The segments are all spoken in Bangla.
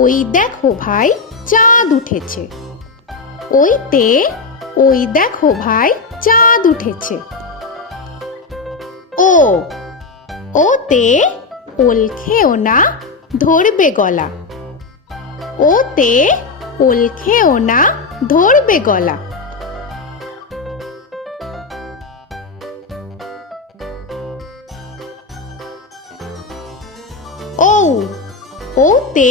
ওই দেখো ভাই চাঁদ উঠেছে ওই তে ওই দেখো ভাই চাঁদ উঠেছে ও ওতে ওল খেও না ধরবে গলা ওতে ওল খেও না ধরবে গলা ও ওতে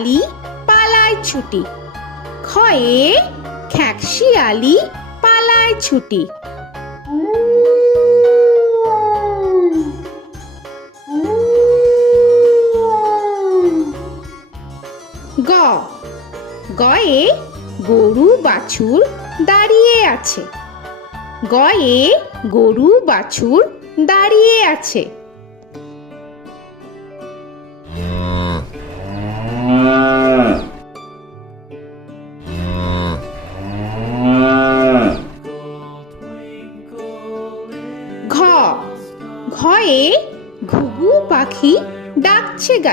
আলি পালায় ছুটি খয়ে খ্যাকশি আলি পালায় ছুটি গ গয়ে গরু বাছুর দাঁড়িয়ে আছে গয়ে গরু বাছুর দাঁড়িয়ে আছে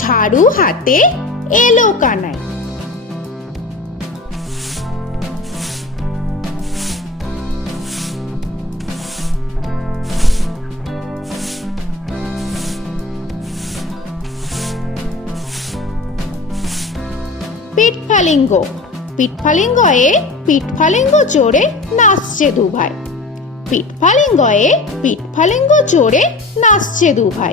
ঝাড়ু হাতে এলো কানাই পিটফালিঙ্গ পিটফালিঙ্গয়ে পিটফালিঙ্গ জোরে নাচছে দু ভাই পিটফালিঙ্গয়ে পিটফালিঙ্গ জোরে নাচছে দু ভাই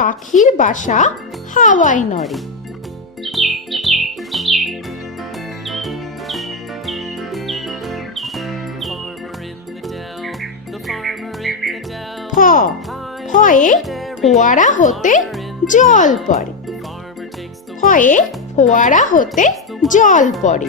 পাখির বাসা হাওয়ায় নড়ে হয়ে ফোয়ারা হতে জল পড়ে হয়ে ফোয়ারা হতে জল পড়ে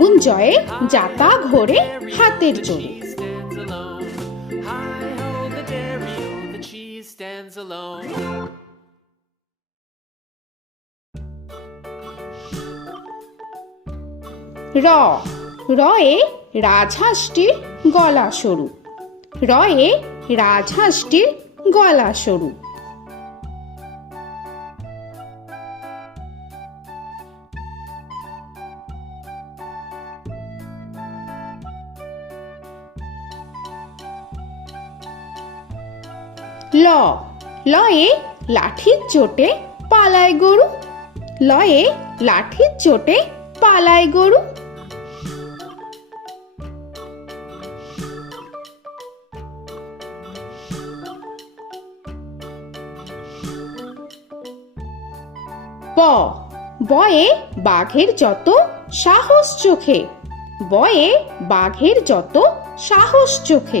মৃত্যুঞ্জয়ে যাতা ঘোরে হাতের চড়ি stands র রয়ে রাজহাঁসটির গলা সরু রয়ে রাজহাঁসটির গলা সরু ল লয়ে লাঠির চোটে পালায় গরু লয়ে লাঠির চোটে পালায় গরু প বয়ে বাঘের যত সাহস চোখে বয়ে বাঘের যত সাহস চোখে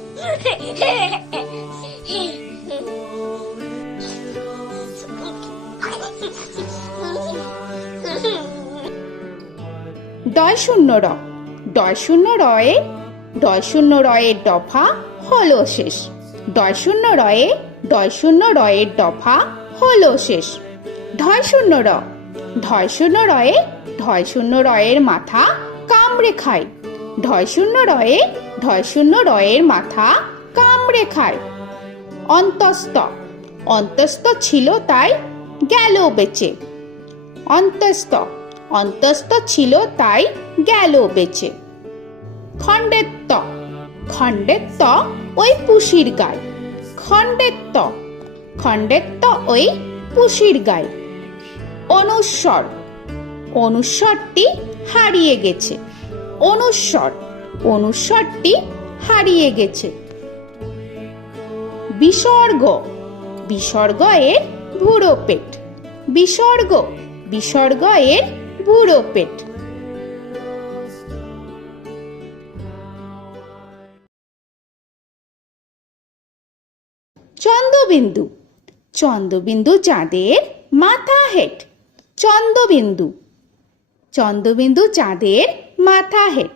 ডয় শূন্য র ডয় শূন্য রয়ে ডয় শূন্য রয়ের দফা হলো শেষ ডয় শূন্য রয়ে ডয় শূন্য রয়ের দফা হলো শেষ ধয় শূন্য র ধয় শূন্য রয়ে ধয় শূন্য রয়ের মাথা কামড়ে খায় ধয় শূন্য রয়ে ঢয়শূন্য রয়ের মাথা কামড়ে খায় অন্তস্ত অন্তস্ত ছিল তাই গেল বেচে অন্তস্ত অন্তস্ত ছিল তাই গেল বেচে খণ্ডেত্ব খণ্ডেত্ব ওই পুষির গায় খণ্ডেত্ব খণ্ডেত্ব ওই পুষির গায় অনুস্বর অনুস্বরটি হারিয়ে গেছে অনুস্বর অনুসরটি হারিয়ে গেছে বিসর্গ বিসর্গ এর ভুড়ো পেট বিসর্গ বিসর্গ এর ভুড়ো পেট চন্দ্রবিন্দু চন্দ্রবিন্দু চাঁদের মাথা হেট চন্দ্রবিন্দু চন্দ্রবিন্দু চাঁদের মাথা হেট